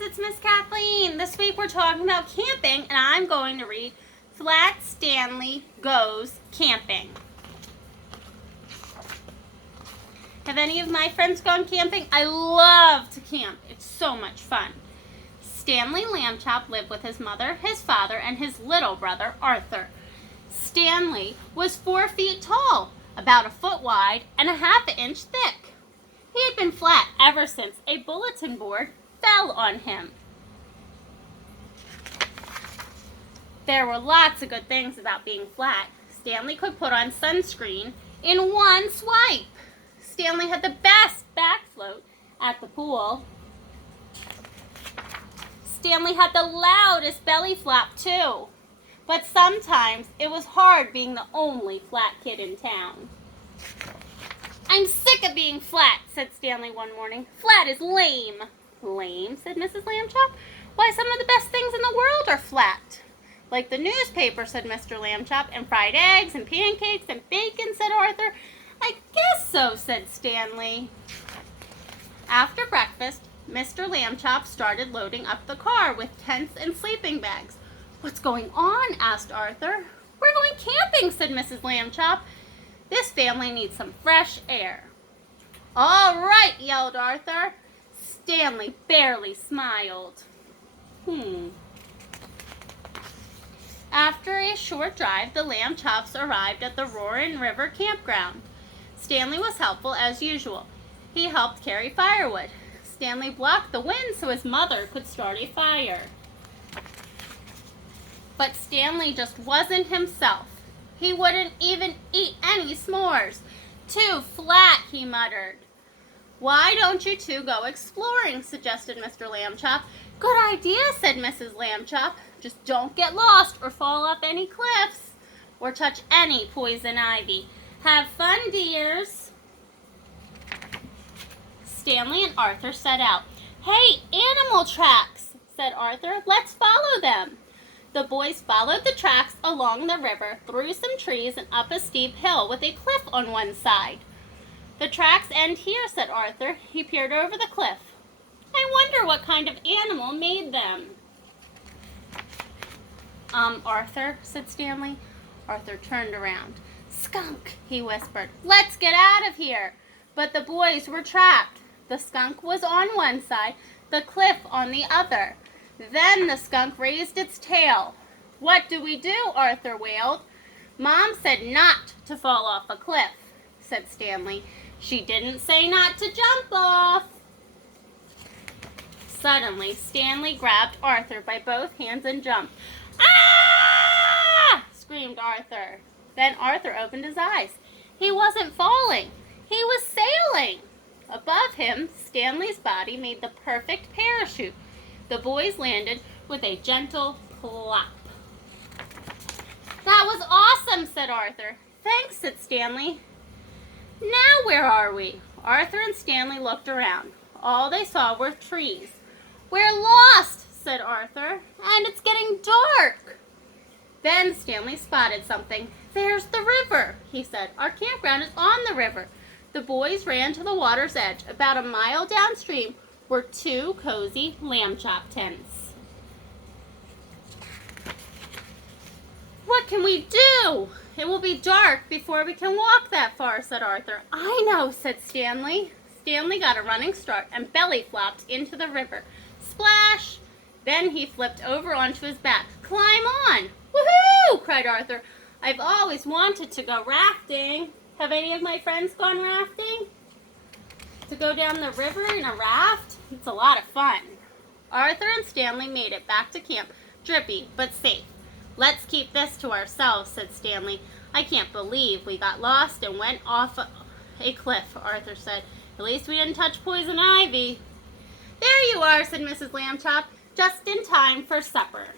friends, it's Miss Kathleen. This week we're talking about camping, and I'm going to read Flat Stanley Goes Camping. Have any of my friends gone camping? I love to camp. It's so much fun. Stanley Lambchop lived with his mother, his father, and his little brother, Arthur. Stanley was 4 feet tall, about a foot wide, and a half an inch thick. He had been flat ever since a bulletin board fell on him. There were lots of good things about being flat. Stanley could put on sunscreen in one swipe. Stanley had the best back float at the pool. Stanley had the loudest belly flop too. But sometimes it was hard being the only flat kid in town. "I'm sick of being flat," said Stanley one morning. "Flat is lame." "Lame?" said Mrs. Lambchop. "Why, some of the best things in the world are flat." "Like the newspaper," said Mr. Lambchop, "and fried eggs and pancakes and bacon," said Arthur. "I guess so," said Stanley. After breakfast, Mr. Lambchop started loading up the car with tents and sleeping bags. "What's going on?" asked Arthur. "We're going camping," said Mrs. Lambchop. "This family needs some fresh air." "All right," yelled Arthur. Stanley barely smiled. After a short drive, the Lambchops arrived at the Roaring River campground. Stanley was helpful as usual. He helped carry firewood. Stanley blocked the wind so his mother could start a fire. But Stanley just wasn't himself. He wouldn't even eat any s'mores. "Too flat," he muttered. "Why don't you two go exploring?" suggested Mr. Lambchop. "Good idea," said Mrs. Lambchop. "Just don't get lost or fall off any cliffs or touch any poison ivy. Have fun, dears." Stanley and Arthur set out. "Hey, animal tracks," said Arthur. "Let's follow them." The boys followed the tracks along the river, through some trees, and up a steep hill with a cliff on one side. "The tracks end here," said Arthur. He peered over the cliff. "I wonder what kind of animal made them." Arthur," said Stanley. Arthur turned around. "Skunk," he whispered. "Let's get out of here." But the boys were trapped. The skunk was on one side, the cliff on the other. Then the skunk raised its tail. "What do we do?" Arthur wailed. "Mom said not to fall off a cliff," said Stanley. "She didn't say not to jump off." Suddenly, Stanley grabbed Arthur by both hands and jumped. "Ah!" screamed Arthur. Then Arthur opened his eyes. He wasn't falling. He was sailing. Above him, Stanley's body made the perfect parachute. The boys landed with a gentle plop. "That was awesome," said Arthur. "Thanks," said Stanley. "Now where are we?" Arthur and Stanley looked around. All they saw were trees. "We're lost," said Arthur, "and it's getting dark." Then Stanley spotted something. "There's the river," he said. "Our campground is on the river." The boys ran to the water's edge. About a mile downstream were 2 cozy Lambchop tents. "What can we do? It will be dark before we can walk that far," said Arthur. "I know," said Stanley. Stanley got a running start and belly flopped into the river. Splash! Then he flipped over onto his back. "Climb on!" "Woohoo!" cried Arthur. "I've always wanted to go rafting." Have any of my friends gone rafting? To go down the river in a raft? It's a lot of fun. Arthur and Stanley made it back to camp, drippy but safe. "Let's keep this to ourselves," said Stanley. "I can't believe we got lost and went off a cliff," Arthur said. "At least we didn't touch poison ivy." "There you are," said Mrs. Lambchop, "just in time for supper."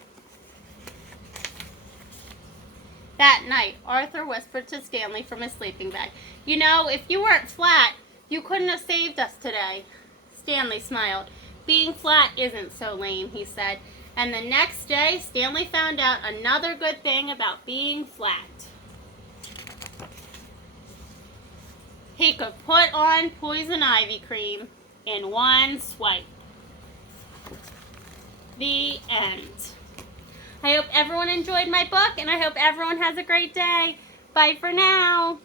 That night, Arthur whispered to Stanley from his sleeping bag, "You know, if you weren't flat, you couldn't have saved us today." Stanley smiled. "Being flat isn't so lame," he said. And the next day, Stanley found out another good thing about being flat. He could put on poison ivy cream in one swipe. The end. I hope everyone enjoyed my book, and I hope everyone has a great day. Bye for now.